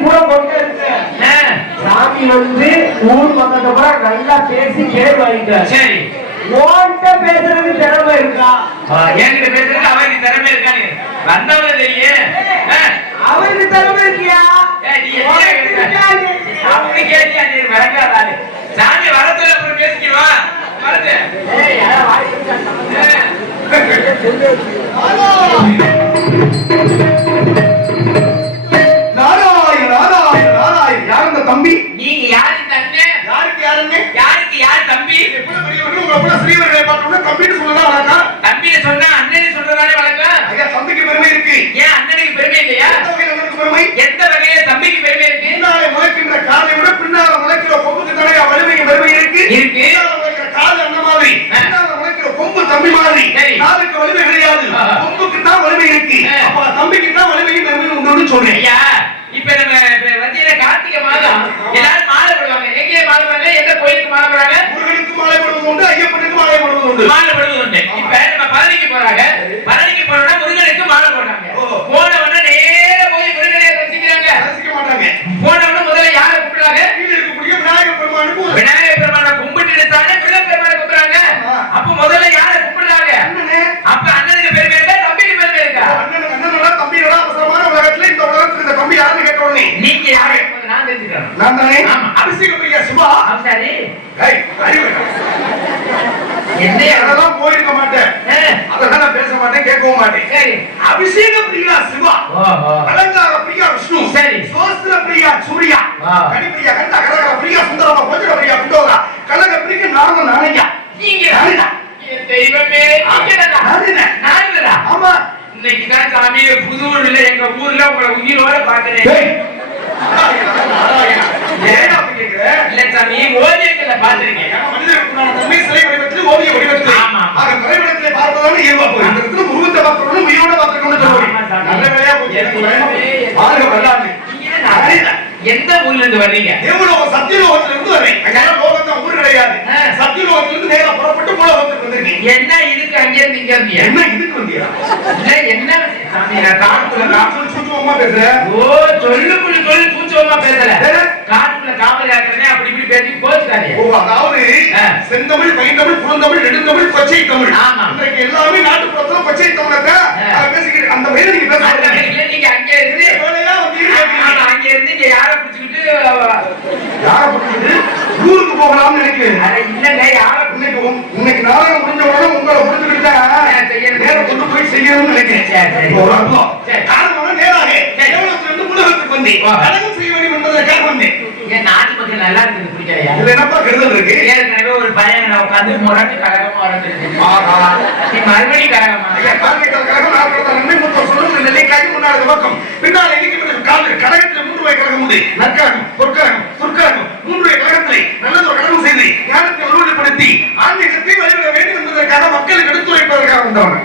கூட கொண்டு இருக்கு ஆ, சாமி வந்து ஊர் மக்கள்கிட்ட கூட நல்லா பேசி கேள்வி வாங்கிட்டார். சரி. ஓன்ட்ட பேசுறதுக்கு திறமை இருக்கா? என்கிட்ட பேசுறதுக்கு அவருக்கு திறமை இருக்கானு. தெரியும் ஆ, அவருக்கு திறமை இருக்கியா. அப்படி கேட்டியா நீ? விளங்காதாரு சாமி வரத்துல அப்புறம் பேசிக்குவா வரது ஏய், அவ்வளவு சிறியவர்களை பார்த்தோம்னா தம்பின்னு சொல்லலாம் வழக்கம் தம்பின்னு சொன்னா அண்ணன்னு சொல்றதானே வழக்கம் ஐயா தம்பிக்கு பெருமை இருக்கு. ஏன் அண்ணனுக்கு பெருமை இல்லையா? அவனுக்கு பெருமை? எந்த வகையில தம்பிக்கு பெருமை இருக்கு? பின்னாலே முளைக்கின்ற காலை விட பின்னால முளைக்கிற கொம்புக்கு வலிமையும் பெருமை இருக்கு. இருக்கு. முளைக்கிற கால் அந்த மாதிரி. பின்னால முளைக்கிற கொம்பு தம்பி மாதிரி. காலுக்கு வலிமை கிடையாது. கொம்புக்கு தான் வலிமை இருக்கு. அப்ப தம்பிக்கு தான் வலிமையும் பெருமையும் உண்டுன்னு சொல்றேன். ஐயா இப்ப நம்ம வந்தியில கார்த்திகை மாதம். எல்லாரும் மாலை போடுவாங்க. எங்கே மாலை போடுறாங்க எந்த கோயிலுக்கு மாலை போடுறாங்க முருகனுக்கு மாலை போடுவது உண்டு ஐயப்பனுக்கு மாலை போடுவது உண்டு. மாலை போடுவது உண்டு. இப்ப நம்ம பழனிக்கு போறாங்க. பழனிக்கு போனோம்னா முருகனுக்கு மாலை போடுறாங்க. போன உடனே நேர போய் முருகனை ரசிக்கிறாங்க ரசிக்க மாட்டாங்க. போன உடனே முதல்ல யாரை கூப்பிடுறாங்க? கீழே இருக்கக்கூடிய விநாயகர் பெருமானுக்கு விநாயகர் பெருமானை கும்பிட்டு தானே பிள்ளை பெருமானை கும்பிடுறாங்க. ஆமா. அப்ப முதல்ல யாரை கும்பிடுறாங்க? அண்ணனே, அப்ப அண்ணனுக்கு பெருமை இருக்கா தம்பிக்கு பெருமை இருக்கா அண்ணனுக்கு அண்ணனோட தம்பியோட அவசரமான உலகத்துல இந்த உலகத்துல இந்த தம்பி யாருன்னு கேட்ட உடனே. நீங்க யாரு நான் தெரிஞ்சுக்கிறேன். நான் தானே? ஆமா. அபிஷேக பிரியா சிவா சரி. என்னையா அதெல்லாம் போயிருக்க மாட்டேன். அதெல்லாம் நான் பேச மாட்டேன் கேட்கவும் மாட்டேன். சரி. அபிஷேக பிரியா சிவா அலங்கார பிரியா விஷ்ணு. சரி. சோஸ்திர பிரியா சூர்யா. கண்ட கரகர பிரியா சுந்தரமா கொஞ்சர பிரியா குண்டோதா கனக பிரிக்க நாரண நாணையா நீங்க. என் தெய்வமே நானுடா. நானுடா ஆமா. இன்னைக்கு தான் சாமி புதூர்ல எங்க ஊர்ல உங்களை உயிரோட பாக்குறேன் எந்த ஊர்ல இருந்து வர்றீங்க? தேவலோகம் சத்தியலோகத்துல இருந்து அங்கெல்லாம் லோகத்தை ஊர் கிடையாது. சத்தியலோகத்துல இருந்து நேரா புறப்பட்டு பூலோகத்துக்கு வந்திருக்கேன். என்ன இதுக்கு அங்க இருந்து இங்க என்ன இதுக்கு வந்தியா? இல்ல என்ன ஓ சொல்லுக்குள்ள சொல்லி சூச்சமா பேசல? காட்டுக்குள்ள காவல் இருக்கிறனே அப்படி இப்படி பேசி போச்சுக்காதே ஓ அதாவது. செந்தமிழ் பைந்தமிழ் குறுந்தமிழ் நெடுந்தமிழ் கொச்சை தமிழ் ஆமா. இன்றைக்கு எல்லாமே நாட்டுப்புறத்துல. அதை பேசிக்கிட்டு அந்த வயதை நீங்க பேச அந்த மாட்டீங்க. வகையில நீங்க அங்க இருந்து அங்க இருந்து இங்க யாரை பிடிச்சுக்கிட்டு யாரை பிடிச்சிட்டு ஊருக்கு போகலாம்னு நினைக்கிறேன் இல்லங்க யாரை இன்னைக்கு உங்க- இன்னைக்கு நாடகம் முடிஞ்ச உடனே உங்களை பிடிச்சிக்கிட்டா செய்யணும். நேரம் கொண்டு போய் செய்யணும்னு நினைக்கிறேன். ஒரு அர்த்தம் சரி. காரணம் நேராக சரி. தேவலத்திலிருந்து உலகத்துக்கு வந்தேன் வா. கழகம் செய்ய வேண்டும் என்பதற்காக வந்தேன் என் நாட்டு நல்லா இருக்குது பிடிக்கலையா இதுல என்னப்பா இருக்கு? ஏற்கனவே ஒரு பையன் உட்காந்து முரட்டு கழகமா. நீ நெல்லைக்காய்க்கு முன்னாடி பக்கம். பின்னால் இருக்கிற கால கழகத்தில் மூன்று வகை கழகம் உண்டு. நற்கழகம் பொற்கழகம் துர்க்கழகம். மூன்று வகை கழகத்திலே நல்லது ஒரு கழகம் செய்து ஞானத்தை உருவப்படுத்தி ஆன்மீகத்தை வழிபட வேண்டும் என்பதற்காக மக்களுக்கு எடுத்து வைப்பதற்காக வந்தவன்.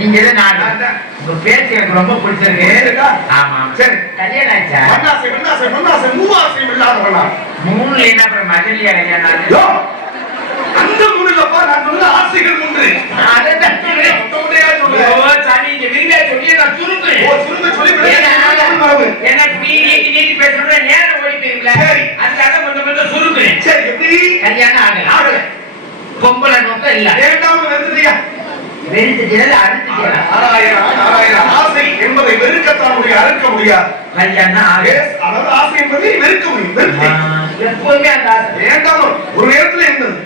நீங்க நாடு? உங்க பேச்சு எனக்கு ரொம்ப பிடிச்சிருக்கு? ஆமா சரி. கல்யாணம் ஆச்சா? மண்ணாசை மண்ணாசை மண்ணாசை மூவாசையும் இல்லாதவனா மூணுல என்ன அப்புறம் அந்த மூணுலப்பா நான் சொன்ன ஆசைகள் ஒன்று அதைத்தான் சொல்றேன். மொத்தமுடையா சொல்றேன் ஓ, சாமி, இங்க விரிவா சொல்லி நான் சுருக்குறேன். ஓ சுருங்க சொல்லி. ஏன்னா, நீட்டி நீட்டி பேசுறோம்னா நேரம் ஓடி போயிருங்களா? சரி. அதுக்காக கொஞ்சம் கொஞ்சம் சுருக்குறேன். சரி எப்படி கல்யாணம் ஆகல. ஆகல பொம்பளை நோக்கம் இல்ல. வேண்டாம் வந்துட்டியா நாராயணா நாராயணா ஆசை என்பதை வெறுக்கத்தான் முடியும் அறுக்க முடியாது. அதாவது ஆசை என்பதை வெறுக்க முடியும். எப்பவுமே அந்த ஆசை. வேண்டாம் ஒரு நேரத்துல இருந்தது.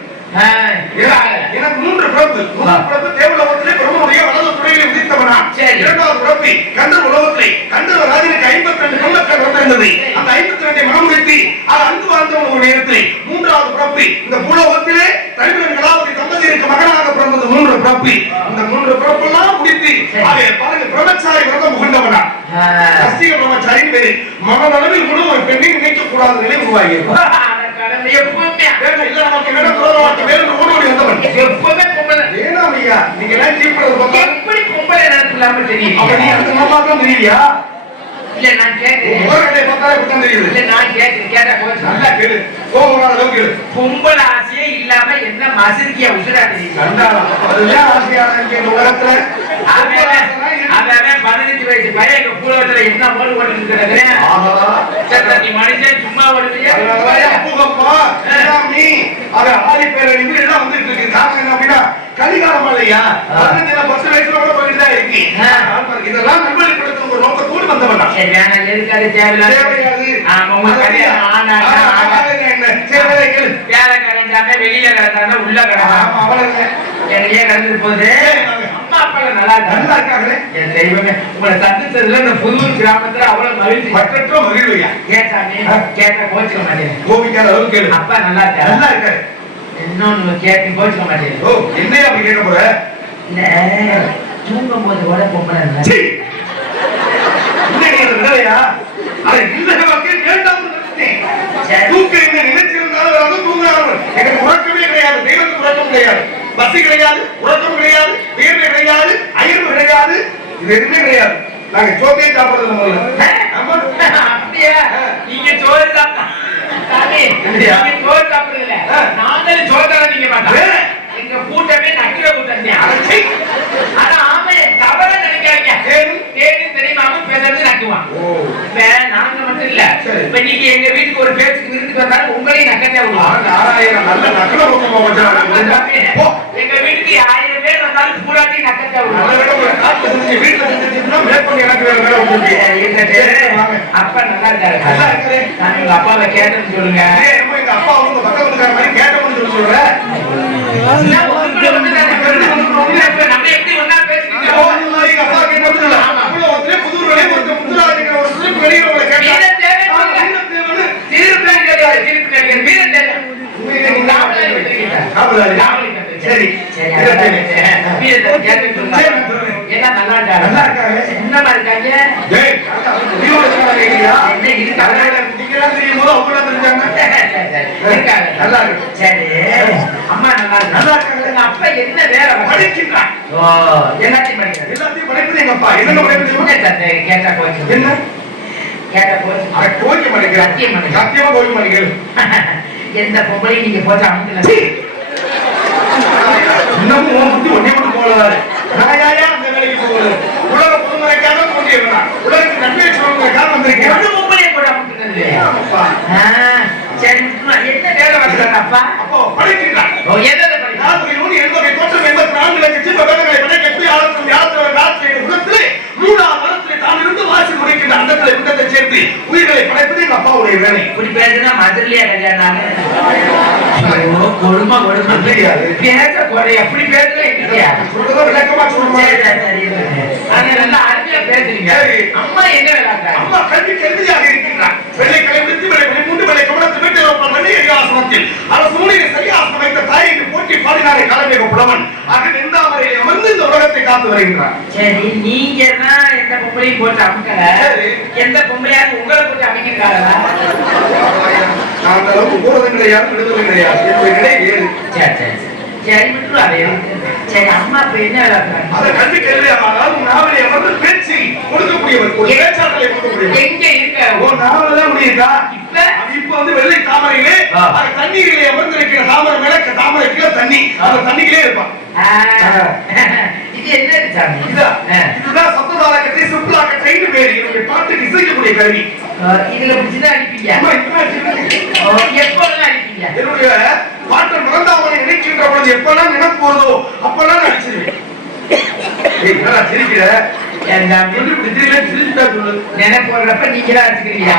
எனக்கு மூன்று பிறப்பு. முதல் பிறப்பு தேவலோகத்திலே பிரம்மனுடைய வலது துறையிலே உதித்தவனா. இரண்டாவது பிறப்பு கந்தர் உலகத்திலே கந்தர் ராஜனுக்கு ஐம்பத்தி ரெண்டு குழந்தைகள் பிறந்திருந்தது அந்த ஐம்பத்தி ரெண்டை மனம் முடித்து அது அன்பு வாழ்ந்தவன் ஒரு நேரத்திலே மூன்றாவது பிறப்பு இந்த பூலோகத்திலே தலைவன் கலாபதி தம்பதியருக்கு மகனாக பிறந்தது மூன்று பிறப்பு இந்த மூன்று பிறப்பெல்லாம் முடித்து சரி. அதை பாருங்க பிரம்மச்சாரி விரதம் முகண்டவனா ஆ. கஸ்திக பேரு மனதளவில் கூட ஒரு பெண்ணை நினைக்க கூடாத நிலை உருவாகி. பொம்பளை. ஆசையே இல்லாம என்ன மசிருக்கியா உசுரா தெரியும் கண்டாளா? அதுதான் ஆசையான இருக்கு இந்த உலகத்துல. வயசு பையன் எங்க பூலகத்துல என்ன போல் ஓட்டு இருக்கிறது நீ மனுஷன் சும்மா சுனாமி, அது ஆழிப்பேரழி இது எல்லாம் வந்துட்டு இருக்கு. காரணம் என்ன அப்படின்னா, கலிகாலம் இல்லையா? பதினஞ்சுல பத்து வயசுல கூட போயிட்டு தான் இருக்கு. இதெல்லாம் நல்வழிப்படுத்தும் ஒரு நோக்கத்தோடு வந்தவன் எதுக்காது தேவையில்லாத. ஆமா கல்யாணம் ஆனா என்ன? சரி, வேலை கிடந்தாங்க வெளியில கிடந்தாங்க உள்ள கிடந்தாங்க அவ்வளவுதான். எங்கேயே கிடந்து போகுது? அம்மா அப்பா நல்லா நல்லா இருக்காங்களே. என் தெய்வமே உங்களை சந்திச்சதுல இந்த புதூர் கிராமத்துல அவ்வளவு மகிழ்ச்சி மற்றற்ற மகிழ்வையா? கேட்டாங்க கேட்டா கோச்சுக்க மாட்டேன் கோபிக்காத அளவுக்கு கேளு. அப்பா நல்லா இருக்காரு நல்லா இருக்காரு. இன்னொன்னு கேட்டு கோச்சுக்க மாட்டேன் ஓ, என்னையா அப்படி கேட்க போற? இல்ல தூங்கும் போது கூட பொம்பளை இல்லை. சீ. இன்னைக்கு இது வேலையா? அட, இந்த வகையில். சரி. தூக்கம் என்ன நினைச்சிருந்தாலும் தூங்காமல். எனக்கு உறக்கமே கிடையாது தெய்வத்துக்கு உறக்கம் கிடையாது பசி கிடையாது உறக்கம் கிடையாது வேர்வை கிடையாது அயர்வு கிடையாது இது எதுவுமே கிடையாது நாங்க சோத்தையே சாப்பிடுறது முதல்ல. அப்படியா நீங்க சோறு சாப்பிட்டா? நீங்க சோறு சாப்பிடுறதில்ல. ஆ. நாங்களும் சோறு தான் திங்க மாட்டோம். எங்க கூட்டமே நக்கிர கூட்டம். ஆனா ஆமே, தவறா நினைக்காதீங்க. தேடி தெரியாம பேசுறது நக்குவான். இப்ப நாங்க மட்டும் இல்ல. இப்ப நீங்க எங்க வீட்டுக்கு ஒரு பேச்சுக்கு விருந்துக்கு வந்தாலும் உங்களையும் நக்கத்தான் ஆ, விடுவோம். நாராயணன் நல்ல நக்கல எங்க வீட்டுக்கு ஆயிரம் பேர் வந்தாலும் பூராட்டி வீட்டுல மேற்கொண்டு எனக்கு வேற வேலை. அப்பா நல்லா இருக்காரு. இருக்காரு. நான் உங்க அப்பாவை கேட்டேன்னு சொல்லுங்க. எங்க அப்பா அவங்க பக்கம் வந்துக்கார மாதிரி நம்ம எப்படி எங்க அப்பா வெளியே முத்துராஜுங்கிற ஒரு சிறப்பு தெரியும் போது அவங்களாம் தெரிஞ்சாங்க. சரி, சரி, இருக்காங்க. நல்லா இருக்கு. சரி. அம்மா நல்லா இருக்காங்க. நல்லா இருக்காங்க. அப்பா என்ன வேலை. ஓ, எல்லாத்தையும் படிக்கிறாரு. எல்லாத்தையும் எங்க அப்பா. என்ன கேட்டா என்ன? கேட்டா. சத்தியம். எந்த பொம்பளையும் நீங்க போச்சு சீ. இன்னமும் உன் புத்தி ஒண்ணே மட்டும் போகலாது. நான் அந்த வேலைக்கு போகல. உலக பொதுமறைக்காக நான். உலகத்துக்கு நன்மையை சொல்வதற்காக வந்திருக்கேன். இல்லையா ஆமாப்பா. ஆ, சரி என்ன வேலை பார்க்கறாரு அப்பா. ஓ எதை நூறு எண்பது தோற்றம் எண்பத்தி நான்கு லட்சம் படைக்க எப்படி ஆளத்தும் யாத்திரை ராத்திரி உலகத்திலே மூணாம் மரத்திலே தான் இருந்து வாசி முறைக்கின்ற அண்டங்களை விட்டத்தை சேர்த்து உயிர்களை படைப்பது எங்க அப்பாவுடைய வேலை இப்படி பேசுனா மதுரையிலே கல்யாணம் கொடுமை தெரியாது. பேச குறை எப்படி பேசுறேன் இல்லையா விளக்கமா. ஆனா நல்லா அருமையா பேசுறீங்க. அம்மா என்ன? அம்மா கல்வி கல்வியாக வெள்ளை வெளிமூண்டு வெள்ளை கமலத்து வீட்டில் ஒப்பன் மணி ஆசனத்தில் அரசு மூலிகை சரியாசனம் வைத்த தாய்க்கு போற்றி பாடினாரே காலமேக புலவன் ஆக நின்றாமரையில் அமர்ந்து இந்த உலகத்தை காத்து வருகின்றார். சரி நீங்க தான் எந்த பொம்பளையும் போட்டு அமுக்கல. எந்த பொம்பளையாவது உங்களை போட்டு அமைக்கிறாங்களா நான் அந்த அளவுக்கு போறதும் கிடையாது விடுவதும் கிடையாது என்னுடைய வேறு. சரி சரி சரி. அம்மா இப்ப என்ன வேலை பார்க்கறாங்க? அதை கல்வி கல்வியாக நாவலை அமர்ந்து பேச்சு கொடுக்கக்கூடியவர் ஒரு பேச்சாற்றலை கொடுக்கக்கூடியவர். எங்க இருக்க? ஓ நாவல் தான் முடியுதா? இப்ப இப்ப வந்து வெள்ளை தாமரையிலே தண்ணீரிலே அமர்ந்திருக்கிற தாமரை மேல தாமரை கீழே தண்ணி. அந்த தண்ணிக்கிலே இருப்பான். இதுதான். ஆ. இதுதான் சப்ததாரகத்தை சிம்பிளாக்கத்தைன்னு பேரு. என்னுடைய பாட்டுக்கு இசைக்கக்கூடிய கருவி. இதுல பிடிச்சுதான் அடிப்பீங்க. எப்போதும் அடிப்பீங்க. என்னுடைய பாட்டன் மறந்தாமனை நினைக்கின்ற பொழுது எப்பெல்லாம் நினைப்பு வருதோ அப்பெல்லாம் அடிச்சிருவேன். சிரிக்கிற? என் சாமி, சொல்லி இப்படி திடீர்னு சிரிச்சுட்டா சொல்லு. நினைப்பு வர்றப்ப நீங்க தான் அடிச்சுக்கிறீங்க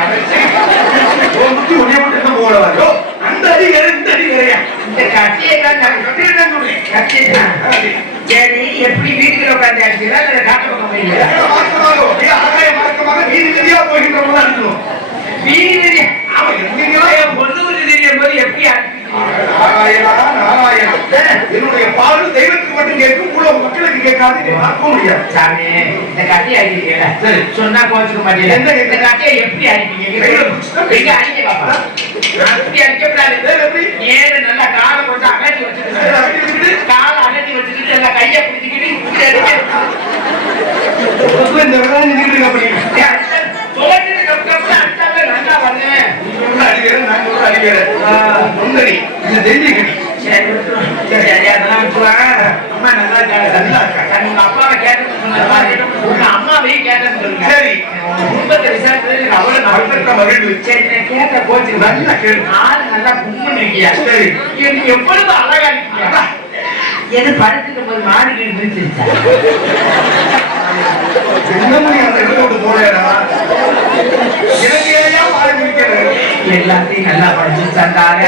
உன் புத்தி உன்னைய மட்டும் தான் போகல வாரோ. அந்த அடி வேற இந்த அடி வேறயா? இந்த கட்டியை தான் நான் கட்டிட்டு தான் சொல்றேன் கட்டி தான். சரி. எப்படி வீட்டுக்குள்ள உட்காந்து அடிச்சீங்களா இல்ல காட்டு பக்கம் போயிருக்கீங்களா ஏன்னா மார்க்கமாக, அப்படியே ஆகாய மார்க்கமாக நீதி நதியா போகின்றவங்க தான் அடிக்கணும். வீடு ஆமா, எங்கெங்கெல்லாம் என் பொண்ணு ஊரு தெரியும் போது எப்படி அடிப்பீங்க நாராயணா, நாராயணா. என்னுடைய பாடல் தெய்வத்துக்கு மட்டும் கேட்கும் கூட மக்களுக்கு கேட்காது நீ பார்க்க முடியாது. சாமி இந்த கட்டி அடிக்கிறீங்களா. சொன்னா கோச்சுக்க மாட்டீங்க. எந்த இந்த கட்டியை எப்படி அடிப்பீங்க? அடிக்க பாப்பா? அப்படி அடிக்கப்படாது எப்படி? நேரு நல்லா காலை கொஞ்சம் அகட்டி வச்சுக்கிட்டு. காலை அகட்டி நல்லா கையை பிடிச்சிக்கிட்டு இந்த செஞ்சுக்கிட்டு அப்படி. தோட்டத்துக்கு அப்புறம் அடிச்சாலே நல்லா வருவேன். அடிவேறு நான் சொல்ற அடிவேறு ஒன்னடி இந்த தெய்வீகடி சரி, விட்டுரு. சரி, சரி, அதெல்லாம் விட்டுருவாங்க. அம்மா நல்லா இருக்காங்க. நல்லா இருக்காங்க. சரி, உங்க அப்பாவை கேட்டேன்னு சொன்ன மாதிரி, உங்க அம்மாவையும் கேட்டேன்னு சொல்லுங்க. சரி. உங்க குடும்பத்தை விசாரிச்சதுக்கு எனக்கு அவ்வளவு பக்கத்துல மகிழ்ச்சி. மகிழ்வு கேட்ட கோச்சுக்கு நல்லா கேளு. ஆள் நல்லா கும்முன்னு இருக்கியா? சரி. அழகா இருக்கியா? எது அந்த போனேடா எனக்கு ஏன் ஆரம்பிக்கிறது எல்லாத்தையும் நல்லா படிச்சு தந்தாரு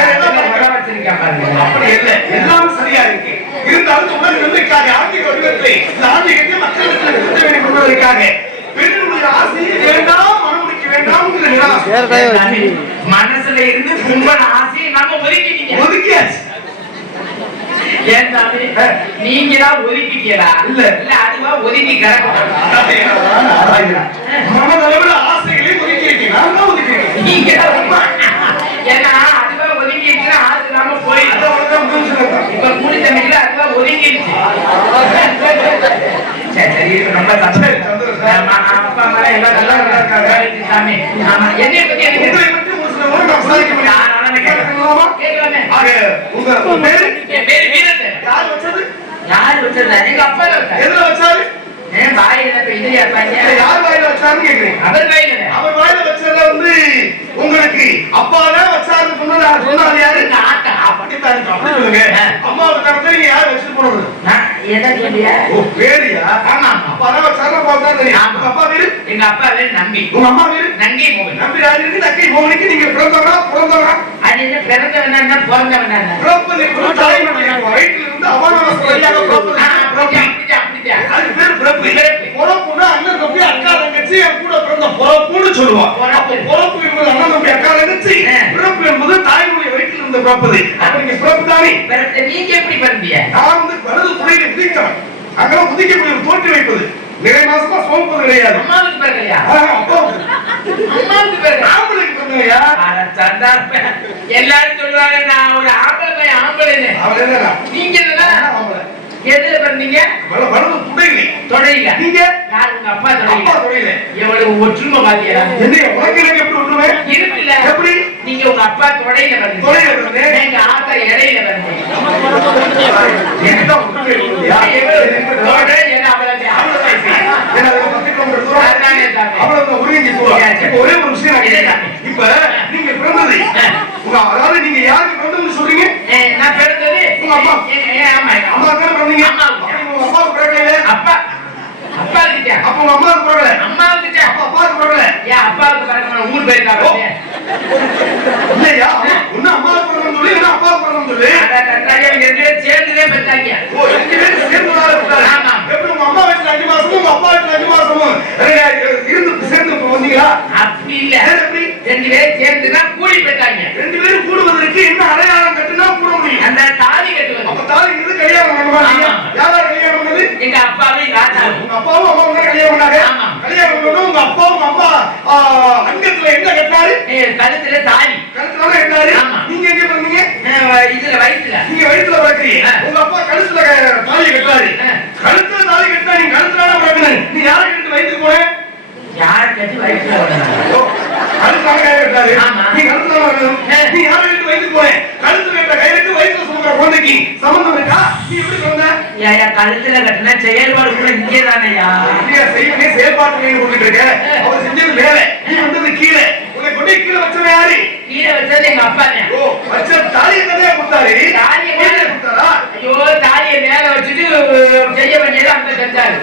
வச்சிருக்கேன் பாருங்க. அப்படி இல்ல. எல்லாமே சரியா இருக்கு. இருந்தாலும் தொடர் இந்த மக்களுக்கு பெண்ணுடைய ஆசையை வேண்டாம். எல்லாமே மனசுல இருந்து உங்களோட ஆசையை நம்ம ஒதுக்கிட்டீங்க. ஒதுக்கியாச்சு ஏன் சாமி? நீங்களா ஒதுக்கிட்டீங்களா இல்ல. இல்ல அதுவா ஒதுக்கி கிடக்கும் மனதளவில் ஆசைகளை ஒதுக்கி இருக்கேன் நான் தான் ஒதுக்கி இருக்கேன் நீங்க ஏன்னா அதுவா ஆசை. இப்ப அதுவா சரி ரொம்ப எல்லாம் நல்லா இருக்காங்க. சாமி ஆமா. என்னைய பத்தி யார் வச்சது? எங்க அப்பா. எதுல வச்சாரு? ஏன் வாயில இதுலயா யார் வாயில வச்சாருன்னு கேக்குறீங்க. அவர் வாயில அவர் வாயில வச்சத வந்து உங்களுக்கு அப்பா தான் வச்சாருன்னு சொன்னது சொன்னாரு யாரு? எங்க ஆத்தா அப்படித்தான் இருக்கு. அப்படி சொல்லுங்க. அம்மா வச்சாரு நீங்க யார் வச்சுட்டு போனது? நான் எதை சொல்லியா? ஓ பேரியா? ஆமா அப்பா தான் வச்சாரு அப்பா தான் தெரியும். ஆமா. உங்க அப்பா பேரு எங்க அப்பா பேரு நம்பி. உங்க அம்மா பேரு நங்கை மோகன். நம்பி ராஜருக்கு நக்கை மோகனுக்கு நீங்க பிறந்தவரா? பிறந்தவரா? அது என்ன பிறந்தவன் என்ன பிறந்தவன் என்ன? பிறப்பதை வயிற்றில் இருந்து அவானவ வழியாக பிறப்பது. அது பேர் பிறப்பு? பிறப்பு. பிறப்புன்னா அண்ணன் தம்பி அக்கா தங்கச்சி என் கூட பிறந்த பிறப்புன்னு பிறப்பு. அப்ப பிறப்பு. என்பது அண்ணன் தம்பி அக்கா தங்கச்சி. பிறப்பு என்பது தாய்மொழி இருந்து பிறப்பது நீங்க பிறப்பு தானே நீங்க எப்படி பிறந்தீங்க நான் வந்து வலது துறையில குதிக்கிறேன் அங்கெல்லாம் குதிக்கக்கூடிய தோற்றி வைப்பது. நிறைய மாசமா சோம்பது கிடையாது. அம்மாவுக்கு அப்பாவுக்கு. அம்மாவுக்கு பிறகு ஆம்பளைக்கு பிறந்தவையா எல்லாரும் சொல்லுவாங்க நான் ஒரு ஆம்பளை பையன் ஆம்பளைன்னு. அவள் நீங்க ஆம்பளை? எதுல பிறந்தீங்க வல- வலது துறையில தொடையில. நீங்க? யார் உங்க அப்பா அப்பா தொடையில. எவ்வளவு ஒற்றுமை பாத்தியா உனக்கு எனக்கு எப்படி ஒண்ணுமே இருக்குல்ல எப்படி? நீங்க உங்க அப்பா தொடையில பிறந்தேன். எங்க ஆத்தா இடையில இப்ப ஒரே ஒரு விஷயம். இப்ப நீங்க பிறந்தது உங்க அதாவது நீங்க யாருக்கு பிறந்ததுன்னு சொல்றீங்க? நான் பிறந்தது உங்க அம்மா. ஆமா அம்மா. அம்மா தானே பிறந்தீங்க. அப்ப உங்க அப்பாவுக்கு பிறக்கல அப்பா அப்பா இருக்கியா அப்ப உங்க அம்மாவுக்கு பிறக்கல? அம்மா இருக்கியா அப்ப பிறக்கல? ஏன் அப்பாவுக்கு பிறகு ஊர் போயிருக்கா இல்லையா? அம்மாவுக்கு பிறந்தது சொல்லு இல்ல அப்பாவுக்கு பிறந்தது சொல்லு. பெற்றாங்க ஓ ரெண்டு பேரும் இருக்காங்க. ஆமா. எப்படி உங்க அம்மா வயசுல அஞ்சு மாசமும் உங்க அப்பா வயசுல அஞ்சு மாசமும் இருந்து சேர்ந்து வந்தீங்களா? அப்படி இல்ல. ரெண்டு பேரும் சேர்ந்துதான் கூடி பெற்றாங்க ரெண்டு பேரும் கூடுவதற்கு என்ன அடையாளம் கட்டுனா கூட முடியும். அந்த தாலி கட்டுவது. அப்ப தாலிங்கிறது கல்யாணம் பண்ண மாட்டீங்க ஆமா. யாராவது கல்யாணம் பண்ணது? எங்க ஆத்தாவும் உங்க அப்பாவும் அம்மாவும் தான் கல்யாணம் பண்ணாங்க. ஆமா. கல்யாணம் பண்ணணும் உங்க அப்பாவும் அம்மா ஆ, அங்கத்துல என்ன கட்டினாரு ஏய், கழுத்துல தாலி. கழுத்துல ஆமா. நீங்க எங்க அஹ் இதுல வயிற்றுல நீங்க ஆ. உங்க அப்பா கழுத்துல தாலியை கட்டாரு. கழுத்துல தாலி கட்டினா நீ கழுத்துல பிறக்கணும் நீ யாரை கட்டு வயிற்றுக்கு போன? யார கட்டி வயிற்றுல கழுத்துல கட்டாரு. நீ கழுத்துல வரணும். நீ யாரை கட்டு வயிற்றுக்கு போன? கழுத்துல கட்ட கையிட்டு வயிற்றுல சுமக்கிற குழந்தைக்கு சம்பந்தம் இருக்கா? நீ எப்படி பிறந்த ஏயா கழுத்துல கட்டினா செயல்பாடு கூட இங்கே தானையா இல்லையா, செய்வனே செயல்பாட்டு வேணும் கொண்டுட்டு இருக்க. அவர் செஞ்சது மேல, நீ வந்தது கீழே. கொண்டு கீழே வச்சவன் யாரு? கீழே வச்சது எங்க அப்பா தான் ஓ, வச்ச தாலியை கதையா கொடுத்தாரு. தாலியை மேல கொடுத்தாரா? ஐயோ தாலியை மேல வச்சுட்டு செய்ய வேண்டியது அந்த செஞ்சாரு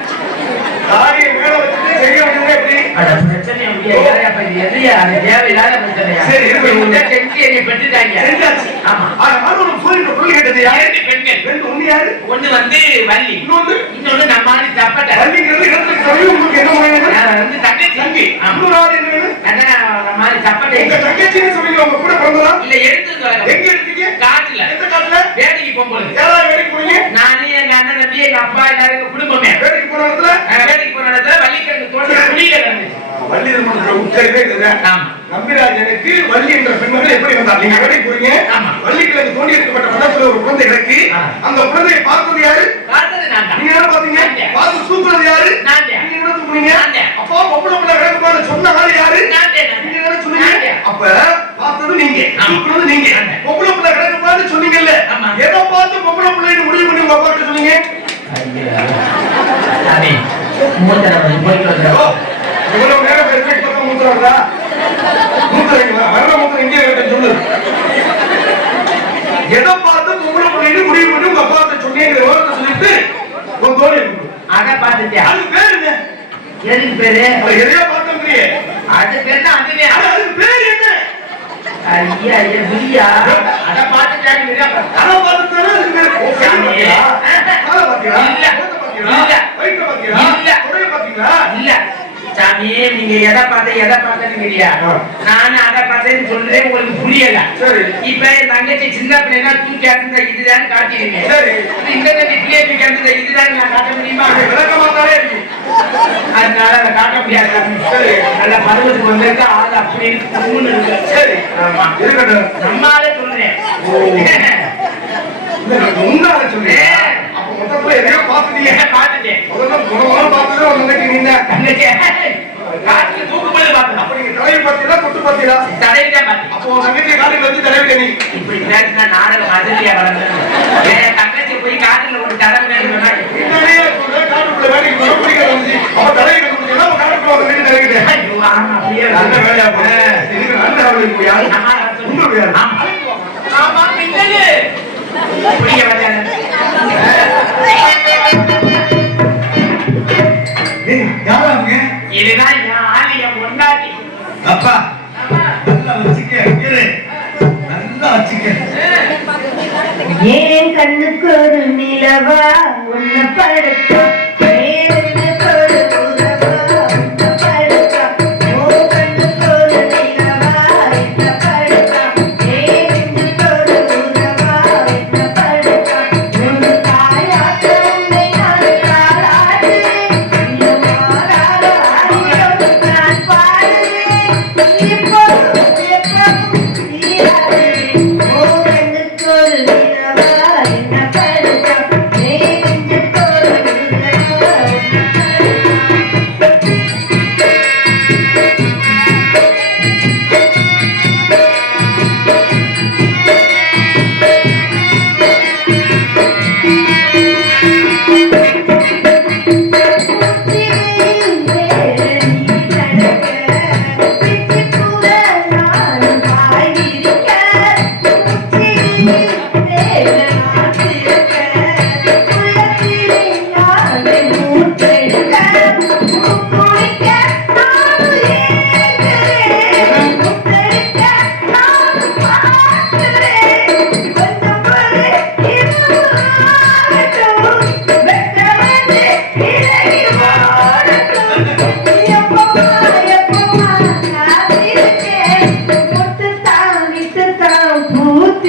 தாலியை மேல வச்சுட்டு செய்ய வேண்டியது எப்படி? அட பிரச்சனை இது எதையா அது தேவையில்லாத பிரச்சனையா சரி, இருக்கு. செஞ்சு என்னை பெற்றுட்டாங்க செஞ்சாச்சு. ஆமா சூரியனை புள்ளி கேட்டது யாரு? இரண்டு பெண்கள் ரெண்டு ஒண்ணு யாரு? ஒண்ணு வந்து வள்ளி இன்னொன்னு இன்னொன்னு நம்மாடி தப்பட்ட வள்ளிங்கிறது இடத்துக்கு தள்ளி உங்களுக்கு என்ன வேணும்? நான் வந்து தங்கச்சி தங்கி. ஆமா. இன்னொரு ஆள் என்ன வேணும்? அதான் நம்மாடி தப்பட்டை தங்கச்சின்னு உங்க கூட பிறந்ததா? இல்ல எடுத்து எங்க இருக்கீங்க? காட்டுல எந்த காட்டுல? வேலைக்கு போகும்போது எங்க அப்பா எல்லாரும் எங்க குடும்பமே. வேலைக்கு போன இடத்துல? வேலைக்கு போன இடத்துல வள்ளிக்கிழங்கு தோட்டம் குடியில வள்ளி உச்சரிப்பே ஆமா. நம்பிராஜனுக்கு வள்ளி என்ற பெண்மகள் எப்படி வந்தார் நீங்க வேலைக்கு போறீங்க. வள்ளிக்கிழங்கு ஒரு குழந்தை இருக்கு அந்த குழந்தையை பார்த்தது யாரு? நான் நீங்க பாத்தீங்க பார்த்து தூக்குறது யாரு? நான் நீங்க என்ன அப்பா பொம்பளை பிள்ளை வேலைக்கு சொன்ன ஆளு யாரு? நீங்க என்ன சொன்னீங்க? அப்ப பார்த்தது நீங்க. தூக்குறது நீங்க. பொம்பளை பிள்ளை வேலைக்கு சொன்னீங்கல்ல. ஏதோ பார்த்து பொம்பளை பிள்ளைன்னு எங்க அப்பா கிட்ட சொன்னீங்க? சாமி மூத்தரம் போயிட்டு வந்துடும் இவ்வளவு நேரம் ரெஸ்பெக்ட் பண்ண மூத்தரா மூத்தரைங்களா வேற மூத்தரம் இங்கே கிட்ட சொல்லு. எதை பார்த்து உங்களை பண்ணிட்டு முடிவு பண்ணி உங்க அப்பா கிட்ட அது பேரு எதுக்கு பேரு? அது பேரு அது பேரு ஐயா ஐயா புரியா அத பாத்துட்டாங்க? இல்ல. இல்ல. வயிற்றை? இல்ல. இல்ல சாமி நீங்க எதை பார்த்த எதை பார்த்தீங்க ஆ. நானும் அதை பார்த்தேன்னு சொல்றேன் உங்களுக்கு புரியல. இப்ப என் தங்கச்சி சின்ன பிள்ளைனா தூக்கி இதுதான் காட்டிடுங்க. இந்த பிள்ளைய தூக்கி இதுதான் நான் காட்ட முடியுமா. அதனால அதை காட்ட முடியாது. நல்ல பருவத்துக்கு வந்திருக்க ஆள் அப்படி இருக்கு இருக்கு சரி. ஆமா இருக்கட்டும். நம்மாலே சொல்றேன் உண்மையால சொல்றேன். அப்ப மொத்தத்துல எதையோ பார்த்துட்டீங்க. பார்த்துட்டேன் முதல்ல முத முதல்ல பார்த்தது உன் தங்கச்சி நீதான். தங்கச்சி காட்டுல தூக்கும்போது அப்ப பார்த்தேன் நீங்க தலையை பார்த்தீங்களா, தொட்டு பார்த்தீங்களா? தடையிதான் பார்த்தேன் அப்போ தங்கச்சியை காட்டுல வச்சு தடவிட்ட நீ. இப்படி பேசினா நாடகம் அதிர்ச்சியா வளர்ந்து என் தங்கச்சி போய் காட்டுல ஒரு சொல்றேன், காட்டுக்குள்ள வேலைக்கு போற பிடிக்க வந்துச்சு. அப்ப தலையை கண்டுபிடிச்சா, அப்ப காட்டுக்குள்ள ஒரு வீடு தடவிட்டேன். ஐயோ, ஆமா, அப்படியே நல்ல வேலையா போச்சு. இதுக்கு நல்ல வேலைக்கு போய்? ஆமா, உங்களுக்கு யாரு? ஆமா. யாரா அவங்க? இதுதான் என் பொண்டாட்டி. அப்பா, ஆமா. நல்லா வச்சுக்க, இரு. நல்லா வச்சுக்க. ஏன் கண்ணுக்கு ஒரு நிலவா உன்னை படுத்தா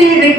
receiving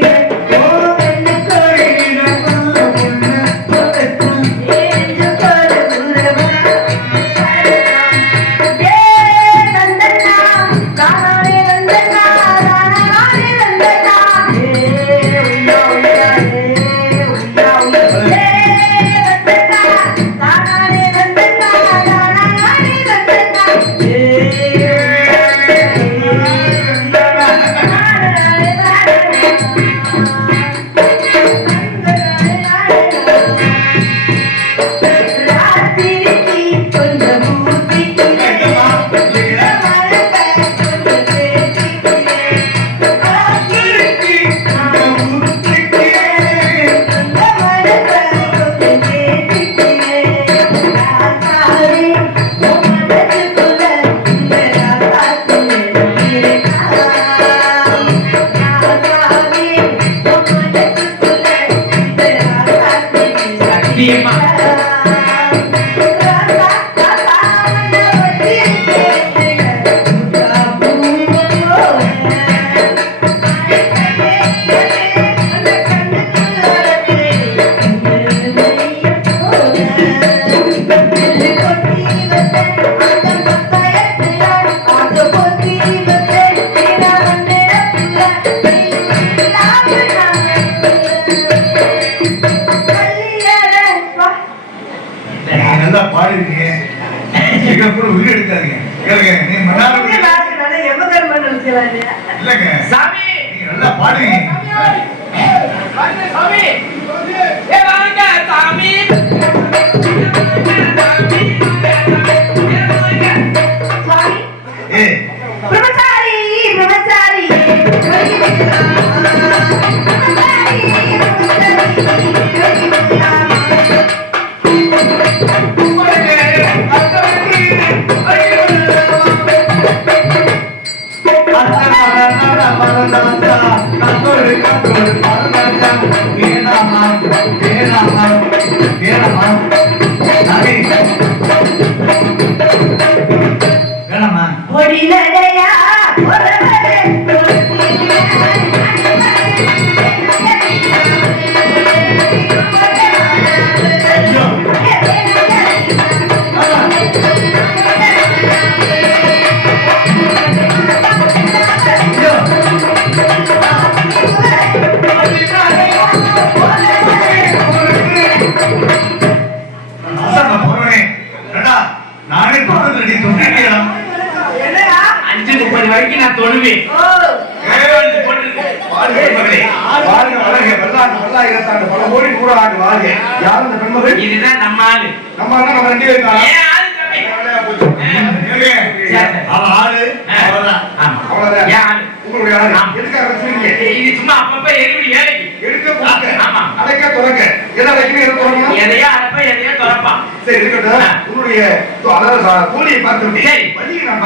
கூலியை பார்த்து விட்டேன். வழியை நான்